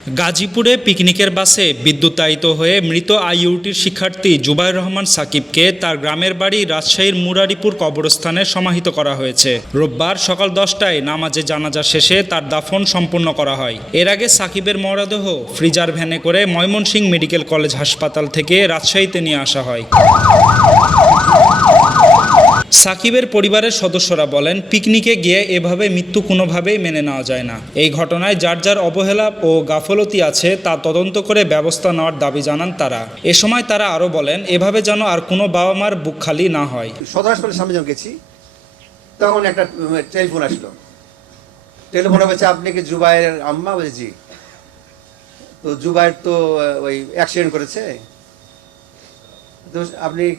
গাজীপুরে পিকনিকের বাসে বিদ্যুতায়িত হয়ে মৃত আইইউটির শিক্ষার্থী জুবাইর রহমান সাকিবকে তার গ্রামের বাড়ি রাজশাহীর মুরারিপুর কবরস্থানে সমাহিত করা হয়েছে। রোববার সকাল দশটায় নামাজে জানাজা শেষে তার দাফন সম্পন্ন করা হয়। এর আগে সাকিবের মরদেহ ফ্রিজার ভ্যানে করে ময়মনসিংহ মেডিকেল কলেজ হাসপাতাল থেকে রাজশাহীতে নিয়ে আসা হয়। সাকিবের পরিবারের সদস্যরা বলেন, পিকনিকে গিয়ে এভাবে মৃত্যু কোনোভাবেই মেনে নেওয়া যায় না। এই ঘটনায় যার যার অবহেলা ও গাফলতি আছে, তা তদন্ত করে ব্যবস্থা নেওয়ার দাবি জানান তারা। এ সময় তারা আরও বলেন, এভাবে যেন আর কোনো বাবা মার বুক খালি না হয়। সদর সামনে যখন গেছি, তখন একটা টেলিফোন আসলো। আপনি কি জুবাইয়ের আম্মা? বলছে তো জুবাইর তো ওই অ্যাক্সিডেন্ট করেছে। তো আপনি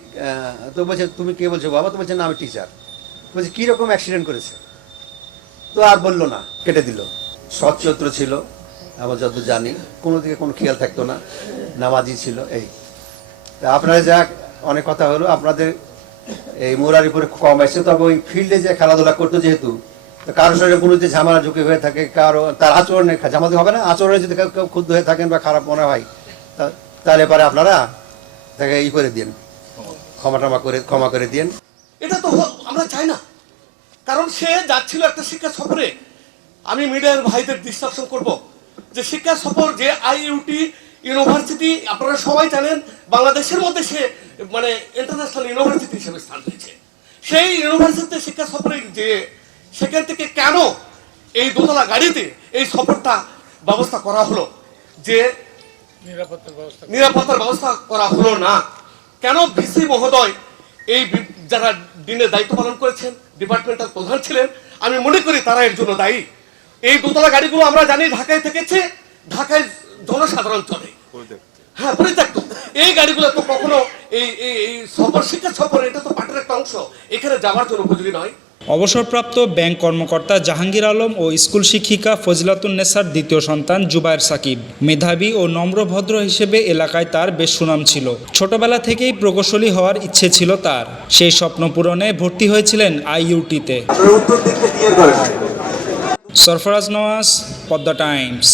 তো বলছে, তুমি কে? বলছো, বাবা। তো বলছে, না, আমি টিচার বলছে কীরকম অ্যাক্সিডেন্ট করেছে? তো আর বলল না, কেটে দিল। সৎ চরিত্র ছিল, আমরা যত জানি, কোনো দিকে কোনো খেয়াল থাকতো না, নামাজি ছিল, এই। তা আপনারা যাক, অনেক কথা হলো, আপনাদের এই মুরারিপুরে কম আসছে তবে ওই ফিল্ডে যে খেলাধুলা করতো যেহেতু, তো কারোর শরীরে কোনো যে ঝামেলা ঝুঁকি হয়ে থাকে, কারও, তার আচরণে, ঝামেলা হবে না, আচরণে যদি কেউ ক্ষুদ্র হয়ে থাকেন বা খারাপ মনে হয়, তা- তাহলে পরে আপনারা তাকে ই করে দিন ক্ষমা টমা করে, ক্ষমা করে দিন এটা তো আমরা চাই না। কারণ সে যাচ্ছিল একটা শিক্ষা সফরে। আমি মিডিয়ার ভাইদের ডিস্ট্রাকশন করব। যে শিক্ষা সফর, যে আইইউটি ইউনিভার্সিটি আপনারা সবাই জানেন, বাংলাদেশের মধ্যে সে মানে ইন্টারন্যাশনাল ইউনিভার্সিটি হিসেবে স্থান পেয়েছে। সেই ইউনিভার্সিটিতে শিক্ষা সফরে যে, সেখান থেকে কেন এই দোতলা গাড়িতে এই সফরটা ব্যবস্থা করা হলো? যে নিরাপত্তার ব্যবস্থা করা। হলো না। কেন ভিসি মহোদয় এই যারা দিনে দায়িত্ব পালন করেছেন, ডিপার্টমেন্টাল প্রধান ছিলেন, আমি মনে করি তারা এর জন্য দায়ী। এই দোতলা গাড়িগুলো আমরা জানি ঢাকায় থেকেছে, ঢাকায় জনসাধারণ চলে। হ্যাঁ পরিত্যক্ত। এই গাড়িগুলো তো কখনো এই এই সফর, শিক্ষা সফর এটা তো পাটের একটা অংশ। এখানে যাওয়ার জন্য উপযোগী নয়। অবসরপ্রাপ্ত ব্যাংক কর্মকর্তা জাহাঙ্গীর আলম ও স্কুল শিক্ষিকা ফজিলাতুন নেসার দ্বিতীয় সন্তান জুবায়ের সাকিব। মেধাবী ও নম্রভদ্র হিসেবে এলাকায় তার বেশ সুনাম ছিল। ছোটবেলা থেকেই প্রকৌশলী হওয়ার ইচ্ছে ছিল তার। সেই স্বপ্ন পূরণে ভর্তি হয়েছিলেন আইইউটিতে। সরফরাজ নওয়াজ পদ্মা টাইমস।